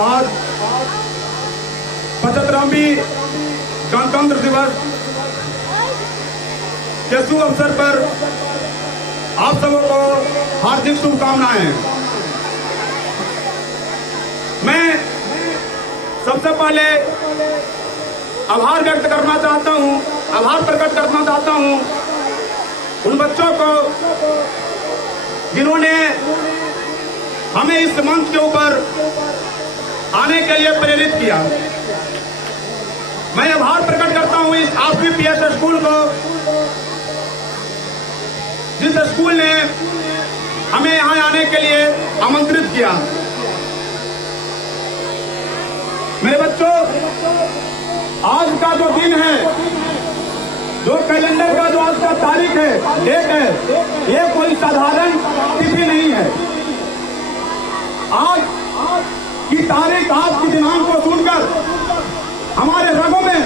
आज 75वीं गणतंत्र दिवस के शुभ अवसर पर आप सबों को हार्दिक शुभकामनाएं। मैं सबसे पहले आभार व्यक्त करना चाहता हूं, आभार प्रकट करना चाहता हूं उन बच्चों को जिन्होंने हमें इस मंच के ऊपर आने के लिए प्रेरित किया। मैं आभार प्रकट करता हूं इस आठवीं पीएस स्कूल को, जिस स्कूल ने हमें यहां आने के लिए आमंत्रित किया। मेरे बच्चों, आज का जो दिन है, जो कैलेंडर का जो आज का तारीख है, डेट है, ये कोई साधारण तिथि नहीं है। आज की तारीख, आज की दिनांक को सुनकर हमारे रगों में,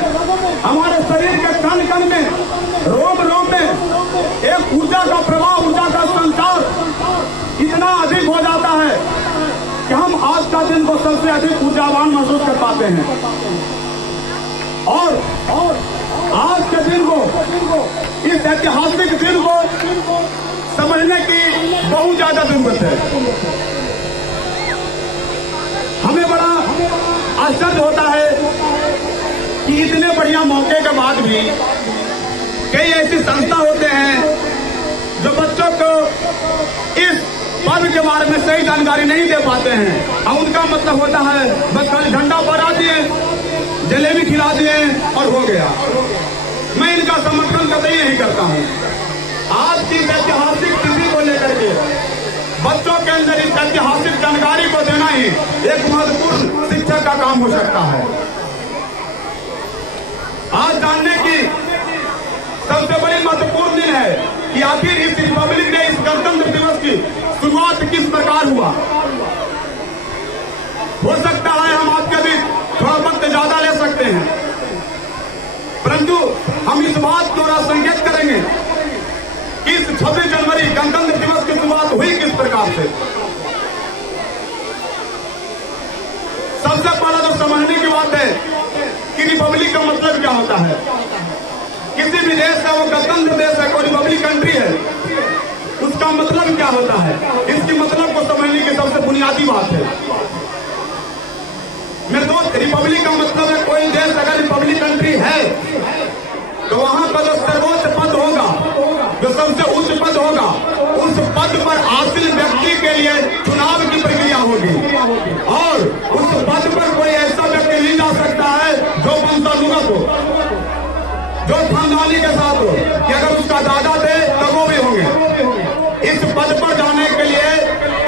हमारे शरीर के कण कण में, रोम रोम में एक ऊर्जा का प्रवाह, ऊर्जा का संचार इतना अधिक हो जाता है कि हम आज का दिन को सबसे अधिक ऊर्जावान महसूस कर पाते हैं। और आज के दिन को, इस ऐतिहासिक दिन को समझने की बहुत ज्यादा जरूरत है। हमें बड़ा आश्चर्य होता है कि इतने बढ़िया मौके के बाद भी कई ऐसी संस्था होते हैं जो बच्चों को इस पर्व के बारे में सही जानकारी नहीं दे पाते हैं। और उनका मतलब होता है बस कल झंडा फहरा दिए, जलेबी खिला दिए और हो गया। मैं इनका समर्थन कतई नहीं करता हूं। आज की ऐतिहासिक तिथि को लेकर के बच्चों के अंदर इस ऐतिहासिक जानकारी को देना ही एक महत्वपूर्ण शिक्षक का काम हो सकता है। आज जानने की सबसे बड़ी महत्वपूर्ण दिन है कि आखिर इस रिपब्लिक डे, इस गणतंत्र दिवस की शुरुआत किस प्रकार हुआ। हो सकता है हम आपके बीच थोड़ा वक्त ज्यादा ले सकते हैं, परंतु हम इस बात को संकेत करेंगे कि इस 26 जनवरी गणतंत्र दिवस की शुरुआत हुई किस प्रकार से। सबसे पहला जो समझने की बात है कि रिपब्लिक का मतलब क्या होता है। किसी भी देश है, वो गणतंत्र देश है, कोई रिपब्लिक कंट्री है, उसका मतलब क्या होता है, इसकी मतलब को समझने की सबसे बुनियादी बात है। मेरे दोस्त, रिपब्लिक का मतलब है कोई देश अगर रिपब्लिक कंट्री है तो वहां पर जो सर्वोच्च पद होगा, जो सबसे उच्च पद होगा, उस पद पर आसीन व्यक्ति के लिए चुनाव की प्रक्रिया होगी और उस पद पर कोई ऐसा व्यक्ति नहीं जा सकता है जो वंशानुगत हो, जो खानदानी के साथ हो, कि अगर उसका दादा थे तो वो भी होंगे। इस पद पर जाने के लिए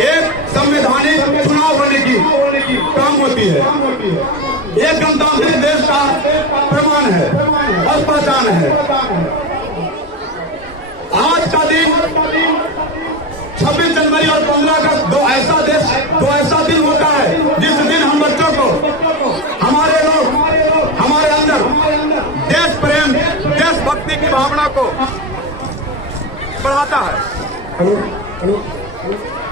एक संवैधानिक चुनाव होने की काम होती है। एक गणतांत्रिक देश का प्रमाण है और पहचान है। आज का दिन 26 जनवरी और 15 अगस्त दो ऐसा दिन होता है जिस दिन हम बच्चों को, हमारे लोग, हमारे अंदर देश प्रेम, देशभक्ति की भावना को बढ़ाता है।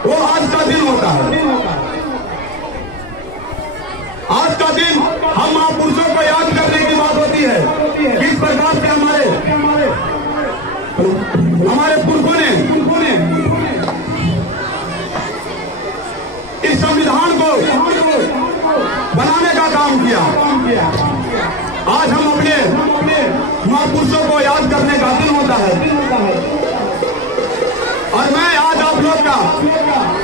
वो आज का दिन होता है। आज का दिन हम महापुरुषों को याद करने की बात होती है। किस प्रकार से हमारे पुरखों ने इस संविधान को बनाने का काम किया। आज हम अपने महापुरुषों को याद करने का दिन होता है। और मैं आज आप लोग का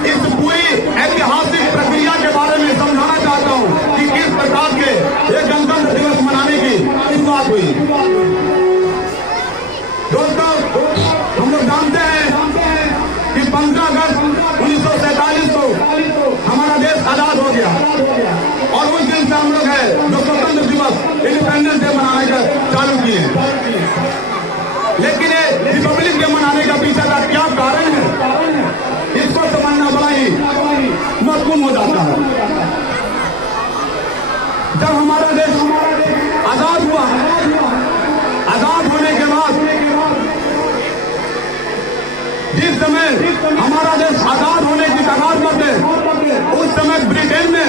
इस पूरी ऐतिहासिक प्रक्रिया के बारे में समझाना चाहता हूं कि किस प्रकार से ये गणतंत्र दिवस मनाने की शुरुआत हुई। दोस्तों, हम लोग जानते हैं कि 15 अगस्त 1947 को हमारा देश आजाद हो गया और उस दिन से हम लोग है जो स्वतंत्र दिवस, इंडिपेंडेंस डे मनाने का चालू किए। लेकिन ये रिपब्लिक डे मनाने का पीछे का क्या कारण है, इसको समझना बड़ा ही महत्वपूर्ण हो जाता है। जब हमारा देश आजाद हुआ, आजाद होने के बाद जिस समय हमारा देश आजाद होने की कगार पर थे, उस समय ब्रिटेन में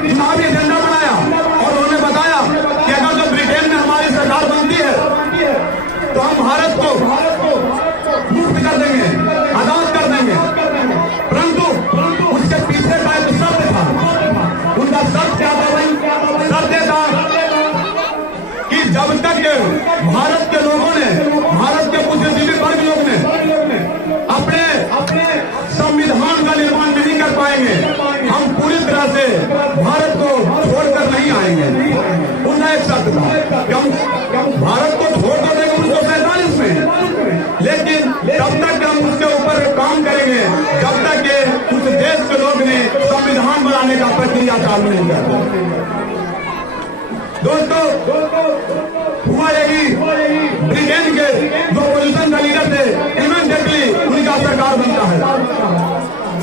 चुनावी एजेंडा बनाया और उन्होंने बताया कि अगर जो ब्रिटेन में हमारी सरकार बनती है तो हम भारत को मुक्त कर देंगे, आजाद कर देंगे। परंतु उसके पीछे का एक शब्द था। उनका शब्द क्या था भाई? शब्द था कि जब तक भारत के लोगों ने, भारत के बुद्धिजीवी वर्ग लोग ने अपने संविधान का निर्माण नहीं कर पाएंगे, हम पूरी तरह से भारत को छोड़कर नहीं आएंगे। उनका एक शब्द था कि हम भारत को छोड़ तो देंगे 1947 में, लेकिन तब तक हम उसके ऊपर काम करेंगे जब तक के उस देश के लोग ने संविधान बनाने का प्रक्रिया चालू नहीं कर। दोस्तों, हुआ यही, ब्रिटेन के जो अपोजिशन का लीडर थे इमीडिएटली उनका सरकार बनता है।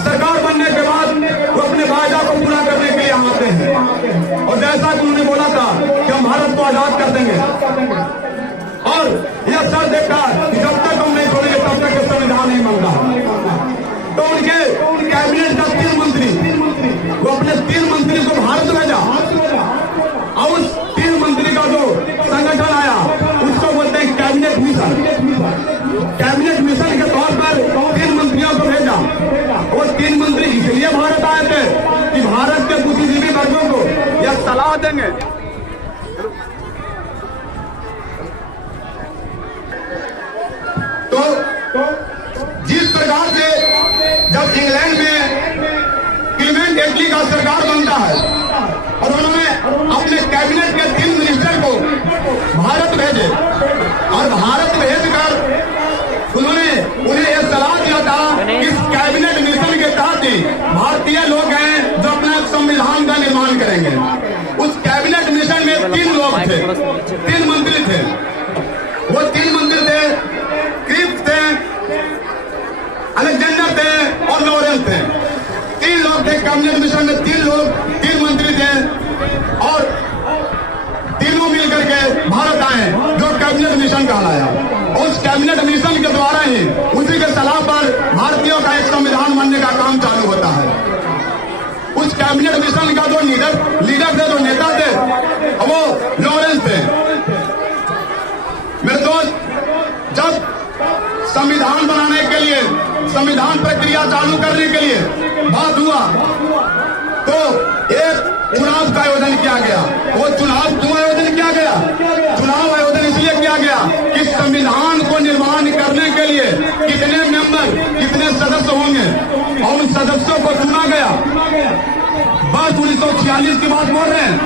सरकार बनने के बाद वो अपने वायदा को पूरा करने के लिए आते हैं और जैसा कि उन्होंने बोला था कि हम भारत को आजाद कर देंगे और यह सर देखा कि जब तक हम नहीं छोड़ेंगे तब तक संविधान नहीं बनता। तो उनके कैबिनेट का 3 मंत्री, वो अपने 3 मंत्री को भारत भेजा और उस 3 मंत्री का जो संगठन आया उसको बोलते हैं कैबिनेट मिशन। कैबिनेट मिशन के तौर पर 3 मंत्रियों को भेजा। वो 3 मंत्री इसलिए भारत आए थे कि भारत के बुद्धिजीवी वर्गों को यह सलाह देंगे। तो जिस प्रकार से जब इंग्लैंड में क्लीमेंट एटली का सरकार बनता है और उन्होंने अपने कैबिनेट के 3 मिनिस्टर को भारत भेजे और भारत भेजकर उन्हें यह सलाह दिया था कि इस कैबिनेट मिशन के तहत ही भारतीय लोग हैं जो अपना संविधान का निर्माण करेंगे। उस कैबिनेट मिशन में 3 लोग थे, 3 मंत्री थे। वो 3 मंत्री थे, क्रिप्स थे, अलेक्जेंडर थे और लॉरेंस थे। 3 लोग थे कैबिनेट मिशन में, 3 मंत्री थे और तीनों मिलकर के भारत आए जो कैबिनेट मिशन कहलाया। उस कैबिनेट मिशन के द्वारा ही उसी के सलाह पर भारतीयों का एक संविधान बनने का काम चालू होता है। उस कैबिनेट मिशन का जो लीडर थे, जो नेता थे, वो लॉरेंस थे। मेरे दोस्त, जब संविधान बनाने के लिए, संविधान प्रक्रिया चालू करने के लिए बात हुआ तो एक चुनाव का आयोजन किया गया। वो चुनाव क्यों आयोजन किया गया? चुनाव आयोजन इसलिए किया गया कि संविधान को निर्माण करने के लिए कितने मेंबर, कितने सदस्य होंगे और उन सदस्यों को चुना गया। बस 1946 की बात बोल रहे हैं।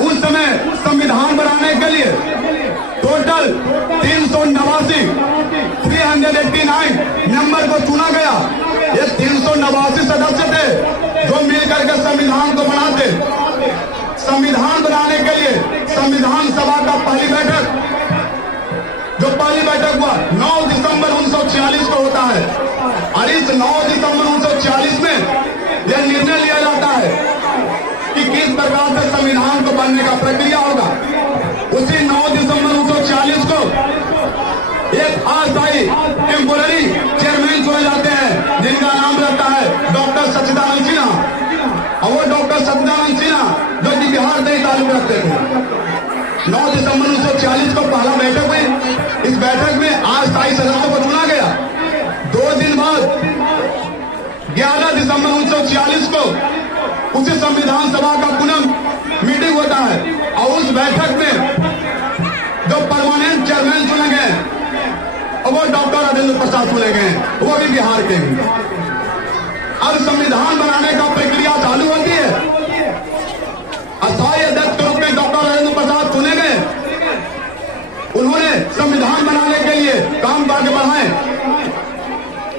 उस समय संविधान बनाने के लिए टोटल 389 मेंबर को चुना गया। ये 389 सदस्य थे जो मिलकर के संविधान को बनाते। संविधान बनाने के लिए संविधान सभा का पहली बैठक हुआ 9 दिसंबर 1946 को होता है और इस 9 दिसंबर 1946 में यह निर्णय लिया जाता है कि किस प्रकार से संविधान को बनने का प्रक्रिया होगा। उसी 9 दिसंबर 1946 को एक अस्थायी टेम्पोररी चेयरमैन चुने जाते हैं जिनका नाम रहता है डॉक्टर सच्चिदानंद सिन्हा। और वो डॉक्टर सच्चिदानंद सिन्हा जो कि बिहार से ही ताल्लुक रखते थे। 9 दिसंबर 1946 को पहला बैठक हुई। इस बैठक में अस्थायी सदस्यों को चुना गया। 2 दिन बाद 11 दिसंबर 1946 को उसी संविधान सभा का पुनः मीटिंग होता है और उस बैठक में जो परमानेंट चेयरमैन चुने गए और वो डॉक्टर राजेंद्र प्रसाद चुने गए, वो भी बिहार के हैं। अब संविधान बनाने का प्रक्रिया चालू होती है। अस्थायी अध्यक्ष के रूप में डॉक्टर राजेंद्र प्रसाद चुने गए। उन्होंने संविधान बनाने के लिए काम आगे बढ़ाए।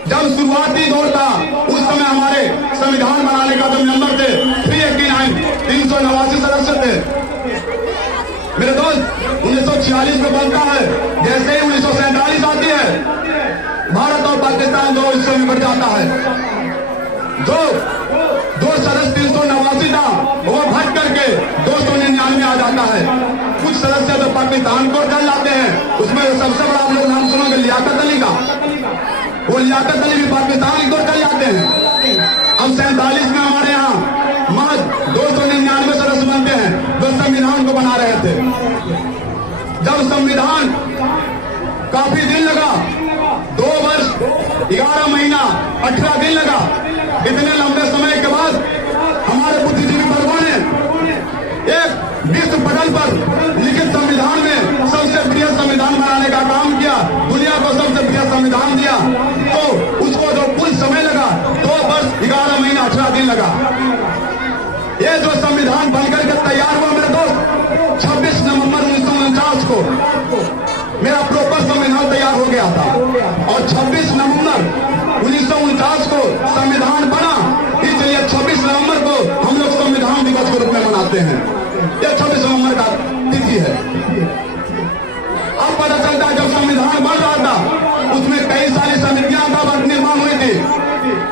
जब शुरुआती दौर था उस समय हमारे संविधान बनाने का जो मेंबर थे 389 सदस्य थे। मेरे दोस्त, 1946 में बनता है। जैसे ही 1947 आती है, भारत और पाकिस्तान दो हिस्सों में बढ़ जाता है। जो 2 सदस्य 389 था वो घट करके 299 आ जाता है। कुछ सदस्य तो पाकिस्तान को चल जाते हैं। उसमें सबसे बड़ा आप लोग नाम सुनोगे लियाकत अली का। वो लियाकत अली भी पाकिस्तान की ओर चल जाते हैं। अब 47 में हमारे यहाँ महज 2 जब संविधान काफी दिन लगा, 2 वर्ष 11 महीना 18 दिन लगा, इतने लंबे समय के बाद हमारे बुद्धिजीवी वर्गों ने एक विश्व पटल पर लिखित संविधान में सबसे प्रिय संविधान बनाने का काम किया, दुनिया को सबसे प्रिय संविधान दिया। तो उसको जो कुल समय लगा 2 वर्ष 11 महीना 18 दिन लगा। ये जो संविधान बनकर के तैयार हुआ मेरे दोस्त, 26 नवंबर 1949 को मेरा प्रॉपर संविधान तैयार हो गया था और 26 नवंबर 1949 को संविधान बना। इसलिए 26 नवंबर को हम लोग संविधान दिवस के रूप में मनाते हैं। यह 26 नवंबर का तिथि है। अब पता चलता है जब संविधान बन रहा था उसमें कई सारी समितियां का निर्माण हुई थी।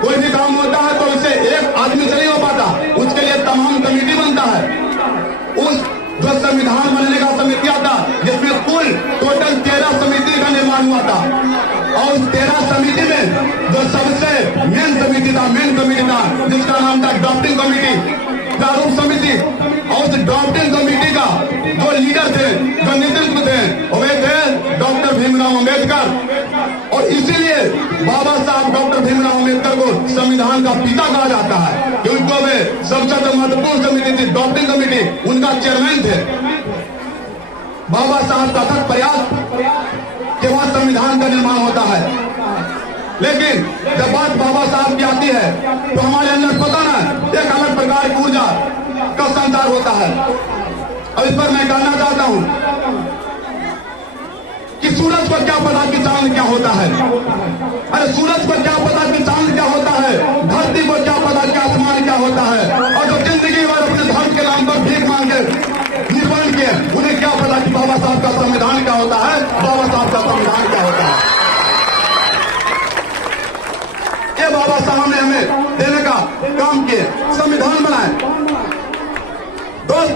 कोई भी काम होता है तो उसे एक आदमी से नहीं हो पाता, उसके लिए तमाम कमेटी बनता है। उस जो संविधान बनने का समिति आता जिसमें कुल टोटल 13 समिति का निर्माण हुआ था और उस 13 समिति में जो सबसे मेन कमेटी था जिसका नाम था ड्राफ्टिंग कमेटी, प्रारूप समिति। और उस ड्राफ्टिंग कमेटी का जो लीडर थे, जो नेतृत्व थे, वे थे डॉक्टर भीमराव अम्बेडकर। और इसीलिए बाबा साहब डॉक्टर भीमराव अम्बेडकर को संविधान का पिता कहा जाता है, क्योंकि वे सबसे महत्वपूर्ण समिति थी ड्राफ्टिंग कमेटी, उनका चेयरमैन थे। बाबा साहब का अथक प्रयास के बाद संविधान का निर्माण होता है। लेकिन जब बात बाबा साहब की आती है तो हमारे अंदर पता ना एक अलग प्रकार की ऊर्जा का संचार होता है। और इस पर मैं कहना चाहता हूं कि सूरज को क्या पता कि चांद क्या होता है। अरे सूरज को क्या पता कि चांद क्या होता है, धरती को क्या पता कि आसमान क्या होता है। और जो जिंदगी भर अपने धर्म के नाम पर भीख मांगे निर्माण किए, उन्हें क्या पता कि बाबा साहब का संविधान क्या होता है, बाबा साहब का संविधान क्या होता है। ये बाबा साहब ने हमें देने का काम किए, संविधान बनाए। दोस्त,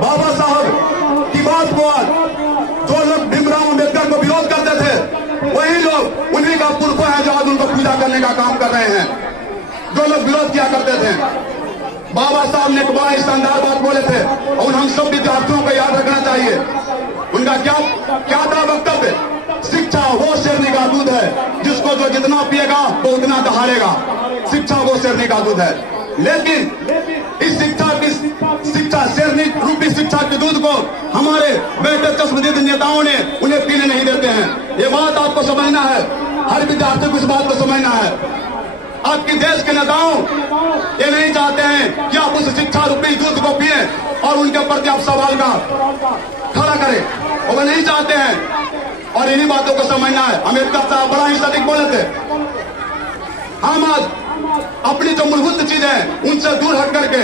बाबा साहब की बात को आज जो लोग भीमराव अम्बेडकर को विरोध करते थे वही लोग उन्हीं का पुरखा है जो आज उनको पूजा करने का काम कर रहे हैं। जो लोग विरोध किया करते थे, बाबा साहब ने एक बड़ा ही शानदार बात बोले थे और हम सब विद्यार्थियों को याद रखना चाहिए। उनका क्या था वक्तव्य? शिक्षा वो शेरनी का दूध है जिसको जो जितना पिएगा वो उतना दहाड़ेगा। शिक्षा वो शेरनी का दूध है, लेकिन इस शिक्षा शेरनी रूपी शिक्षा के दूध को हमारे बेटे चश्मदीद नेताओं ने उन्हें पीने नहीं देते हैं। ये बात आपको समझना है, हर विद्यार्थी को इस बात को समझना है। आपकी देश के नेताओं ये नहीं चाहते हैं कि आप उस शिक्षा रूपी दूध को पिए और उनके प्रति आप सवाल का खड़ा करें, और वो नहीं चाहते हैं। और इन्हीं बातों को समझना है। अम्बेडकर साहब बड़ा ही सटीक बोले थे। हम आज अपनी जो मूलभूत चीजें उनसे दूर हट करके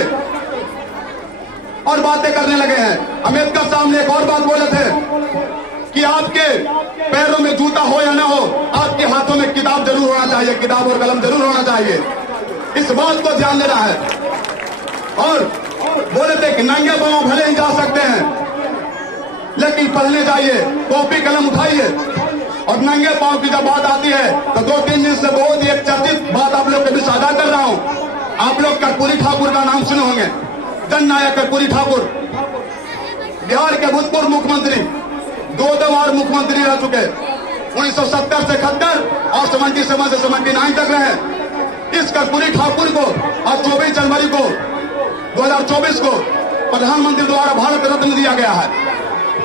और बातें करने लगे हैं। अम्बेडकर साहब ने एक और बात बोले थे कि आपके पैरों में जूता हो या ना हो, आपके हाथों में किताब जरूर होना चाहिए, किताब और कलम जरूर होना चाहिए। इस बात को ध्यान देना है। और बोले थे कि नंगे पांव भले ही जा सकते हैं लेकिन पढ़ने जाइए, कॉपी कलम उठाइए। और नंगे पांव की जब बात आती है तो 2-3 दिन से बहुत ही एक चर्चित बात आप लोग के बीच साझा कर रहा हूं। आप लोग कर्पूरी ठाकुर का नाम सुने होंगे, जननायक कर्पूरी ठाकुर, बिहार के भूतपूर्व मुख्यमंत्री, 2 बार मुख्यमंत्री रह चुके। 1970 से 71 और 77 से 79 तक रहे। इस कर्पूरी ठाकुर को आज 24 जनवरी को 2024 को प्रधानमंत्री द्वारा भारत रत्न दिया गया है।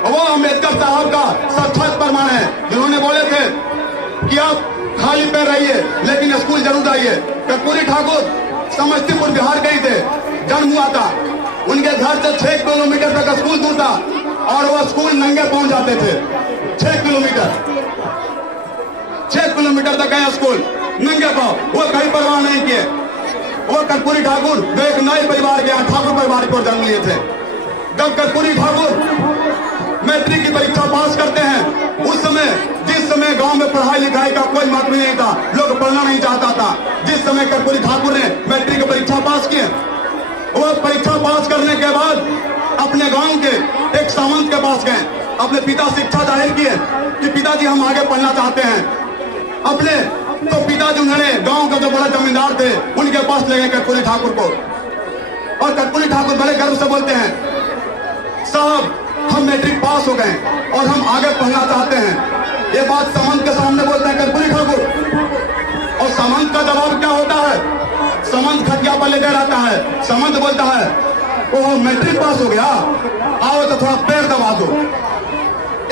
वो अम्बेडकर साहब का साक्षात प्रमाण है, जिन्होंने बोले थे कि आप खाली पैर रहिए लेकिन स्कूल जरूर आइए। कर्पूरी ठाकुर समस्तीपुर बिहार गए थे, जन्म हुआ था। उनके घर से 6 किलोमीटर तक स्कूल दूर था और वो स्कूल नंगे पहुंच जाते थे। 6 किलोमीटर तक गए स्कूल नंगे पांव, वो कहीं परवाह नहीं किए। वो कर्पूरी ठाकुर जो एक नए परिवार के ठाकुर परिवार को जन्म लिए थे। जब कर्पूरी ठाकुर मैट्रिक की परीक्षा पास करते हैं, उस समय जिस समय गांव में पढ़ाई लिखाई का कोई महत्व नहीं था, लोग पढ़ना नहीं चाहता था। जिस समय कर्पूरी ठाकुर ने मैट्रिक की परीक्षा पास की, वो परीक्षा पास करने के बाद अपने गांव के एक सामंत के पास गए, अपने पिता से इच्छा जाहिर किए कि पिताजी हम आगे पढ़ना चाहते हैं। अपने तो पिताजी उन्होंने गांव का जो बड़ा जमींदार थे उनके पास ले गए कर्पूरी ठाकुर को, और कर्पूरी ठाकुर बड़े गर्व से बोलते हैं, साहब हम मैट्रिक पास हो गए और हम आगे पढ़ना चाहते हैं। ये बात सामंत के सामने बोलते हैं कर्पूरी ठाकुर, और सामंत का जवाब क्या होता है? सामंत खटिया पर लेकर आता है। सामंत बोलता है ओह मैट्रिक पास हो गया, आओ तो थोड़ा पैर दबा दो।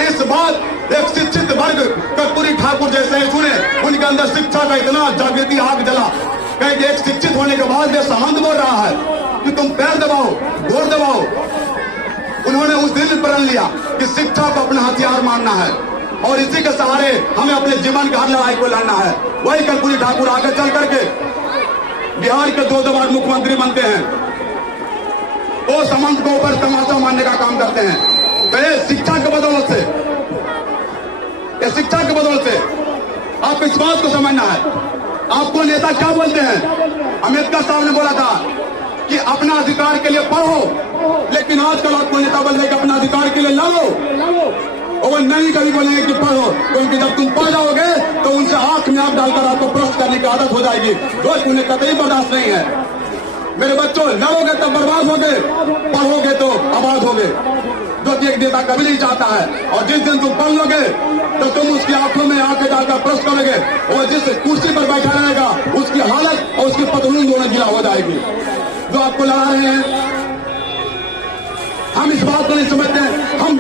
इस बात एक शिक्षित वर्ग कर्पूरी ठाकुर जैसे ही सुने, उनके अंदर शिक्षा का इतना जागृति आग जला, कहीं एक शिक्षित होने के बाद ये सामंत बोल रहा है कि तुम पैर दबाओ, गोर दबाओ। उन्होंने उस दिन प्रण लिया कि शिक्षा को अपना हथियार मानना है और इसी के सहारे हमें अपने जीवन की हर लड़ाई को लड़ना है। वही कर्पूरी ठाकुर आगे चल करके बिहार के 2 बार मुख्यमंत्री बनते हैं। वो सामंत को ऊपर तमाचा मारने का काम करते हैं। तो ये शिक्षा के बदौलत से, ये शिक्षा के बदौलत से आप इस बात को समझना है। आपको नेता क्या बोलते हैं? अम्बेडकर साहब ने बोला था कि अपना अधिकार के लिए पढ़ो, लेकिन आजकल आपको नेता बोल रहे कि अपना अधिकार के लिए लड़ो, और वो नहीं कभी बोलेंगे कि पढ़ो, क्योंकि जब तुम पढ़ जाओगे तो उनसे आंख में आंख डालकर आपको प्रश्न करने की आदत हो जाएगी, जो उन्हें कतई बर्दाश्त नहीं है। मेरे बच्चों, लड़ोगे तो बर्बाद होगे, पढ़ोगे तो आबाद होगे, जो कि एक नेता कभी नहीं चाहता है। और जिस दिन तुम पढ़ लोगे तो तुम उसकी आंखों में आंखें डालकर प्रश्न करोगे, और जिस कुर्सी पर बैठा रहेगा उसकी हालत और उसकी पतलून दोनों गिला हो जाएगी। जो आपको लड़ा रहे हैं, हम इस बात को नहीं समझते हैं। हम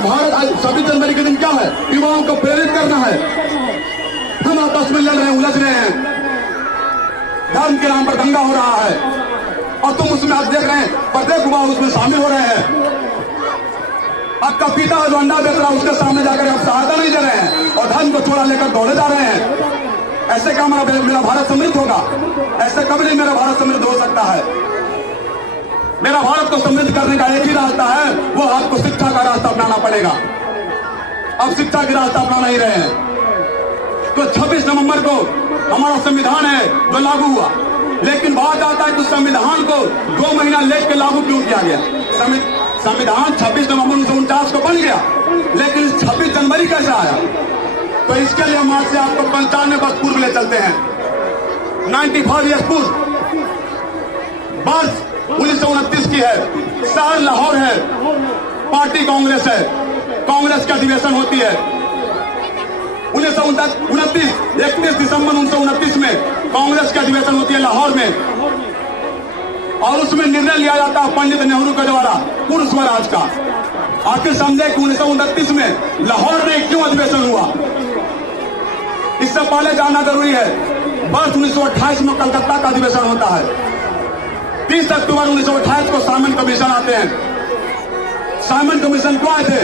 भारत आज 26 जनवरी के दिन क्या है? युवाओं को प्रेरित करना है। हम आपस में लड़ रहे हैं, उलझ रहे हैं, धर्म के नाम पर दंगा हो रहा है, और तुम उसमें आज देख रहे हैं प्रत्येक युवा उसमें शामिल हो रहे हैं। आपका पिता जो अंडा बेच रहा है उसके सामने जाकर आप सहायता नहीं दे रहे हैं और धर्म को चोरा लेकर दौड़े जा रहे हैं। ऐसे क्या मेरा भारत समृद्ध होगा? ऐसे कभी नहीं मेरा भारत समृद्ध हो सकता है। मेरा भारत को समृद्ध करने का एक ही रास्ता है, वो आपको शिक्षा का रास्ता अपनाना पड़ेगा। अब शिक्षा की रास्ता अपना नहीं रहे हैं। तो 26 नवंबर को हमारा संविधान है जो लागू हुआ, लेकिन बात आता है कि संविधान को 2 महीना लेट के लागू क्यों किया गया? संविधान 26 नवंबर 1949 को बन गया, लेकिन 26 जनवरी कैसे आया? तो इसके लिए हम आज से आपको 95 वर्ष पूर्व ले चलते हैं। 95 ईयर्स पूर्व, वर्ष 1929 की है, शहर लाहौर है, पार्टी कांग्रेस है, कांग्रेस की अधिवेशन होती है 31 दिसंबर 1929 में कांग्रेस की अधिवेशन होती है लाहौर में, और उसमें निर्णय लिया जाता है पंडित नेहरू के द्वारा पूर्ण स्वराज का। आखिर समझे कि 1929 में लाहौर में क्यों अधिवेशन हुआ? इससे पहले जानना जरूरी है, वर्ष 1928 में कलकत्ता का अधिवेशन होता है। 30 अक्टूबर 1928 को साइमन कमीशन आते हैं। साइमन कमीशन क्यों आए थे?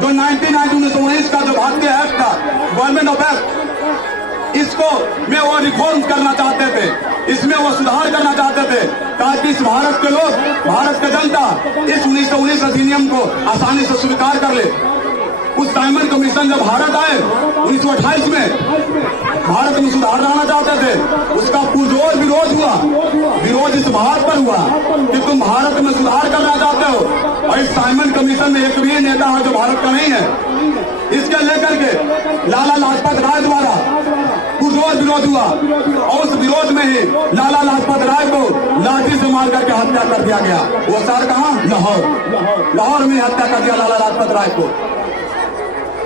जो 1919 का जो भारतीय एक्ट था, गवर्नमेंट ऑफ एक्ट, इसको में वो रिफॉर्म करना चाहते थे, इसमें वो सुधार करना चाहते थे, ताकि इस भारत के लोग, भारत की जनता इस 1919 अधिनियम को आसानी से स्वीकार कर ले। उस साइमन कमीशन जब भारत आए 1928 में, भारत में सुधार लाना चाहते थे, उसका पुरजोर विरोध हुआ। विरोध इस बात पर हुआ कि तुम भारत में सुधार करना चाहते हो, और इस साइमन कमीशन में एक भी नेता है जो भारत का नहीं है। इसके लेकर के लाला लाजपत राय द्वारा पुरजोर विरोध हुआ, और उस विरोध में ही लाला लाजपत राय को लाठी से मार करके हत्या कर दिया गया। वो शहर कहाँ? लाहौर। लाहौर में हत्या कर दिया लाला लाजपत राय को।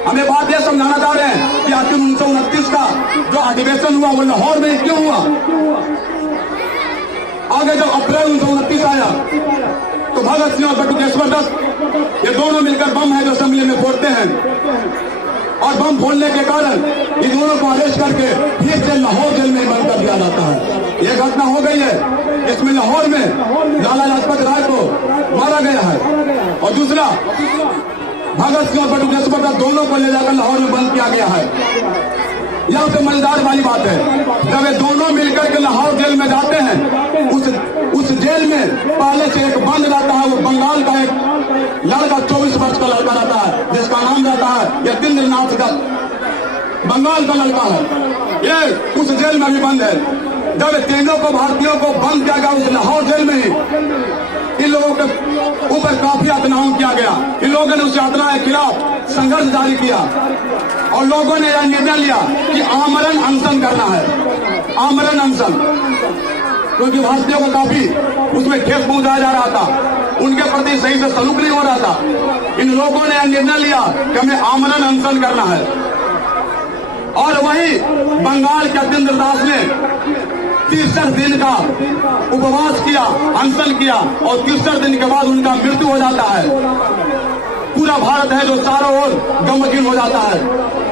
हमें बात यह समझाना चाह रहे हैं कि आखिर 1929 का जो अधिवेशन हुआ वो लाहौर में क्यों हुआ? आगे जब अप्रैल 1929 आया तो भगत सिंह और बटुकेश्वर दत्त ये दोनों मिलकर बम है जो असेंबली में फोड़ते हैं, और बम फोड़ने के कारण इन दोनों को अरेस्ट करके फिर से लाहौर जेल में बंद कर दिया जाता है। यह घटना हो गई है, इसमें लाहौर में लाला लाजपत राय को मारा गया है, और दूसरा भगत सिंह और बटुकेश्वर दत्त दोनों को ले जाकर लाहौर में बंद किया गया है। यहाँ पे मजेदार वाली बात है, जब ये दोनों मिलकर के लाहौर जेल में जाते हैं, उस जेल में पहले से एक बंद रहता है, वो बंगाल का एक लड़का 24 वर्ष का लड़का रहता है, जिसका नाम रहता है यतीन्द्रनाथ दत्त, बंगाल का लड़का है, ये उस जेल में भी बंद है। जब तीनों को भारतीयों को बंद किया गया उस लाहौर जेल में ही, इन लोगों के ऊपर काफी यातनाओं किया गया। इन लोगों ने उस यातना के खिलाफ संघर्ष जारी किया, और लोगों ने यह निर्णय लिया कि आमरण अनशन करना है। आमरण अनशन, क्योंकि भारतीयों को काफी उसमें ठेस पहुंचाया जा रहा था। उनके प्रति सही से सलूक नहीं हो रहा था। इन लोगों ने निर्णय लिया कि हमें आमरण अनशन करना है। और वही बंगाल के अत्यंत दास ने 63 दिन का उपवास किया, अनशन किया और 63 दिन के बाद उनका मृत्यु हो जाता है। पूरा भारत है जो चारों ओर गमगीन हो जाता है।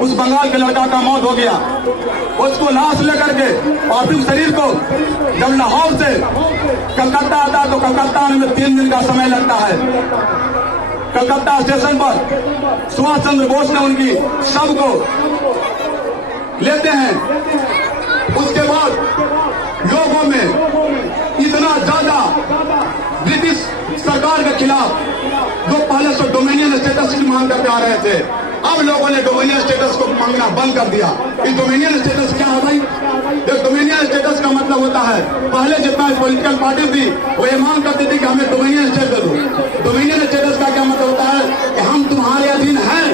उस बंगाल के लड़का का मौत हो गया। उसको लाश लेकर के पार्थिव शरीर को जब लाहौर से कलकत्ता आता है तो कलकत्ता आने में 3 दिन का समय लगता है। कलकत्ता स्टेशन पर सुभाष चंद्र बोस ने उनकी शव को लेते हैं। उसके बाद लोगों में इतना ज्यादा ब्रिटिश सरकार के खिलाफ जो पहले से डोमिनियन स्टेटस की मांग करते आ रहे थे, अब लोगों ने डोमिनियन स्टेटस को मांगना बंद कर दिया। इस डोमिनियन स्टेटस क्या है भाई? ये डोमिनियन स्टेटस का मतलब होता है पहले जितना पॉलिटिकल पार्टी थी वो ये मांग करती थी कि हमें डोमिनियन स्टेटस दो। डोमिनियन स्टेटस का क्या मतलब होता है कि हम तुम्हारे अधीन हैं,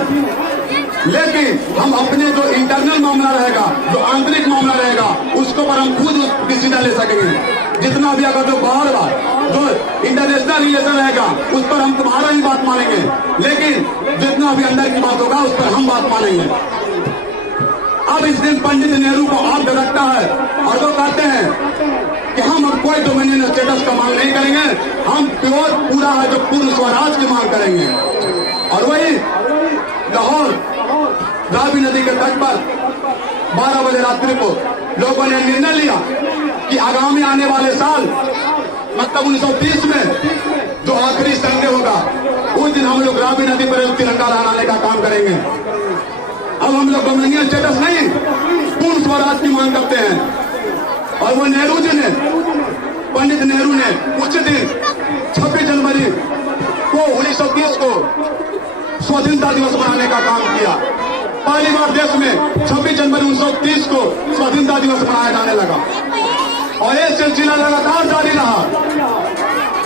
लेकिन हम अपने जो इंटरनल मामला रहेगा, जो आंतरिक मामला रहेगा, उसको पर हम खुद डिसीजन ले सकेंगे। जितना भी अगर जो बाहर जो इंटरनेशनल रिलेशन रहेगा उस पर हम तुम्हारा ही बात मानेंगे, लेकिन जितना भी अंदर की बात होगा उस पर हम बात मानेंगे। अब इस दिन पंडित नेहरू को आग धड़कता है और वो कहते हैं कि हम अब कोई डोमिनियन स्टेटस का मांग नहीं करेंगे, हम प्योर पूरा है जो पूर्ण स्वराज की मांग करेंगे। और वही लाहौर रावी नदी के तट पर 12 बजे रात्रि को लोगों ने निर्णय लिया कि आगामी आने वाले साल मतलब 1930 में जो आखिरी संडे होगा उस दिन हम लोग रावी नदी पर तिरंगा लहराने का काम करेंगे। अब हम लोग डोमिनियन स्टेटस नहीं, पूर्ण स्वराज की मांग करते हैं। और वो नेहरू जी ने, पंडित नेहरू ने उस दिन 26 जनवरी को 1930 को स्वाधीनता दिवस मनाने का काम किया। पहली बार देश में 26 जनवरी 1930 को स्वाधीनता दिवस मनाया जाने लगा और ये सिलसिला लगातार जारी रहा।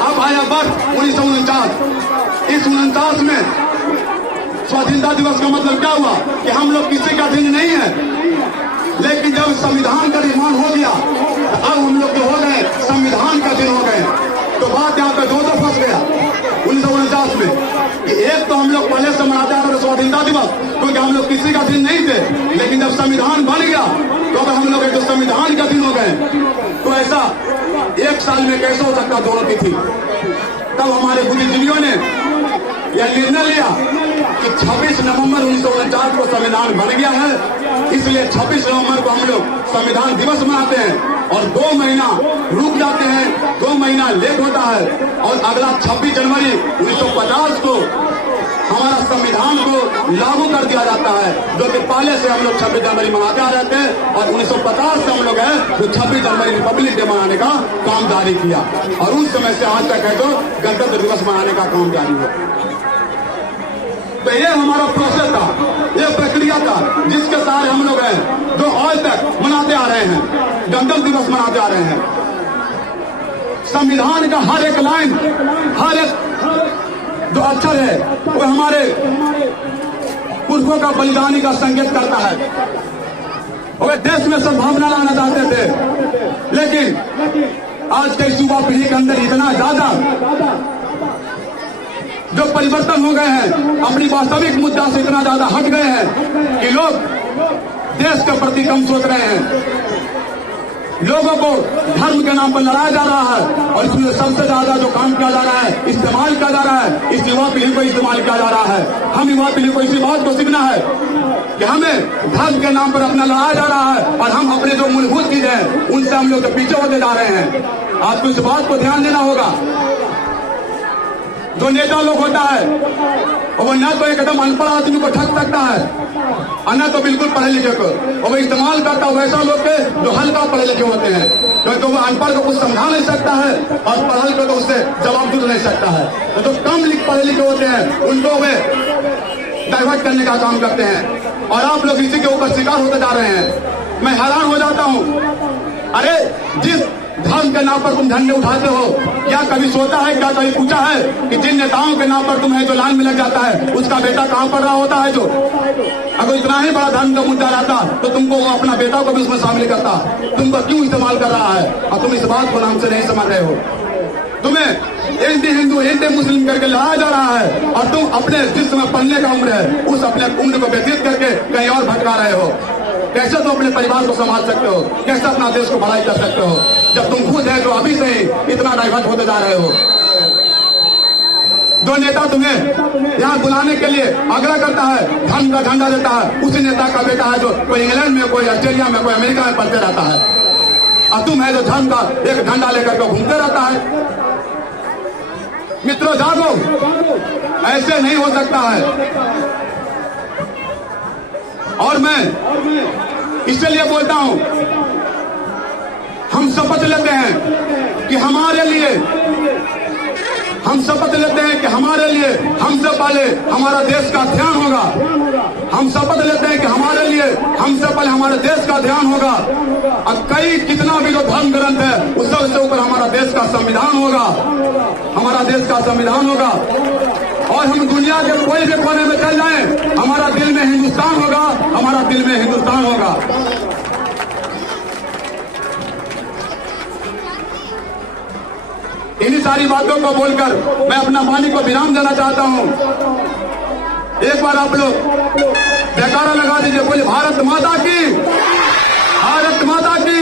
अब आया वर्ष 1949। इस 49 में स्वाधीनता दिवस का मतलब क्या हुआ कि हम लोग किसी का अधीन नहीं है, लेकिन जब संविधान का निर्माण हो गया अब हम लोग जो हो गए संविधान का अधीन हो गए। तो बात यहाँ पे दो फंस गया 1949 में कि एक तो हम लोग पहले से मनाते आ रहे स्वाधीनता दिवस क्योंकि हम लोग किसी का अधीन नहीं थे, लेकिन जब संविधान बन गया तो अगर हम लोग एक तो संविधान के अधीन हो गए तो ऐसा एक साल में कैसे हो सकता दोनों तिथि। तब हमारे बुद्धिजीवियों ने यह निर्णय लिया कि 26 नवंबर 1949 को संविधान बन गया है, इसलिए 26 नवंबर को हम लोग संविधान दिवस मनाते हैं और 2 महीना रुक जाते हैं, 2 महीना लेट होता है और अगला 26 जनवरी 1950 को हमारा संविधान को लागू कर दिया जाता है, जो कि पहले से हम लोग 26 जनवरी मनाते आ रहे थे और 1950 से हम लोग है जो 26 जनवरी रिपब्लिक डे मनाने का काम जारी किया और उस समय से आज तक है तो गणतंत्र दिवस मनाने का काम जारी है। तो ये हमारा प्रोसेस था, ये प्रक्रिया था जिसके सहारे हम लोग हैं जो आज तक मनाते आ रहे हैं, गणतंत्र दिवस मनाते आ रहे हैं। संविधान का हर एक लाइन, हर एक जो अक्षर है वो हमारे पुरखों का बलिदानी का संकेत करता है। और देश में सद्भावना लाना चाहते थे, लेकिन आज के युवा पीढ़ी के अंदर इतना ज्यादा जो परिवर्तन हो गए हैं, अपनी वास्तविक मुद्दा से इतना ज्यादा हट गए हैं कि लोग देश के प्रति कम सोच रहे हैं। लोगों को धर्म के नाम पर लड़ाया जा रहा है और इसमें सबसे ज्यादा जो काम किया जा रहा है, इस्तेमाल किया जा रहा है, इस युवा पीढ़ी को इस्तेमाल किया जा रहा है। हम युवा पीढ़ी को इसी बात को सीखना है कि हमें धर्म के नाम पर अपना लड़ाया जा रहा है और हम अपने जो मूलभूत चीजें हैं उनसे हम लोग पीछे होते जा रहे हैं। आपको इस बात को ध्यान देना होगा। जो नेता लोग होता है वो न तो एकदम अनपढ़ आदमी को ठग सकता है और न तो बिल्कुल पढ़े लिखे को, और वो इस्तेमाल करता है वैसा लोग के जो हल्का पढ़े लिखे होते हैं, क्योंकि वो अनपढ़ को कुछ समझा नहीं सकता है और पढ़ल को तो उससे जवाब दे नहीं सकता है। तो जो कम पढ़े लिखे होते हैं उनको वे डाइवर्ट करने का काम करते हैं और आप लोग इसी के ऊपर शिकार होते जा रहे हैं। मैं हैरान हो जाता हूँ। अरे जिस धर्म के नाम पर तुम झंडे उठाते हो, क्या कभी सोचा है, क्या कभी पूछा है कि जिन नेताओं के नाम पर तुम्हें जो लाइन में लग जाता है उसका बेटा कहाँ पढ़ रहा होता है? जो अगर इतना ही बड़ा धर्म का मुद्दा रहता तो तुमको वो अपना बेटा को भी उसमें शामिल करता। तुमको क्यों इस्तेमाल कर रहा है और तुम इस बात को नाम से नहीं समझ रहे हो। तुम्हें एंटी हिंदू एंटी मुस्लिम करके लड़ाया जा रहा है और तुम अपने जिस समय पढ़ने का उम्र है उस अपने उम्र को व्यतीत करके कहीं और भटका रहे हो। कैसे तुम अपने परिवार को संभाल सकते हो, कैसे अपना देश को बढ़ाई कर सकते हो, जब तुम खुद है जो अभी से ही इतना डाइवर्ट होते जा रहे हो। जो नेता तुम्हें यहाँ बुलाने के लिए आग्रह करता है, धर्म का झंडा देता है, उसी नेता का बेटा है जो कोई इंग्लैंड में, कोई ऑस्ट्रेलिया में, कोई अमेरिका में पढ़ते रहता है, और तुम है जो धर्म का एक झंडा लेकर के घूमते रहता है। मित्रों जागो, ऐसे नहीं हो सकता है। और मैं इसलिए बोलता हूं, हम शपथ लेते हैं कि हमारे लिए, हम शपथ लेते हैं कि हमारे लिए हमसे पहले हमारा देश का ध्यान होगा। हम शपथ लेते हैं कि हमारे लिए हमसे पहले हमारे देश का ध्यान होगा। और कई कितना भी जो धर्म ग्रंथ है उस सबसे ऊपर हमारा देश का संविधान होगा, हमारा देश का संविधान होगा। और हम दुनिया के कोई भी कोने में चल जाएं, हमारा दिल में हिंदुस्तान होगा, हमारा दिल में हिंदुस्तान होगा। इन्हीं सारी बातों को बोलकर मैं अपना वाणी को विराम देना चाहता हूं। एक बार आप लोग जयकारा लगा दीजिए, बोले भारत माता की, भारत माता की।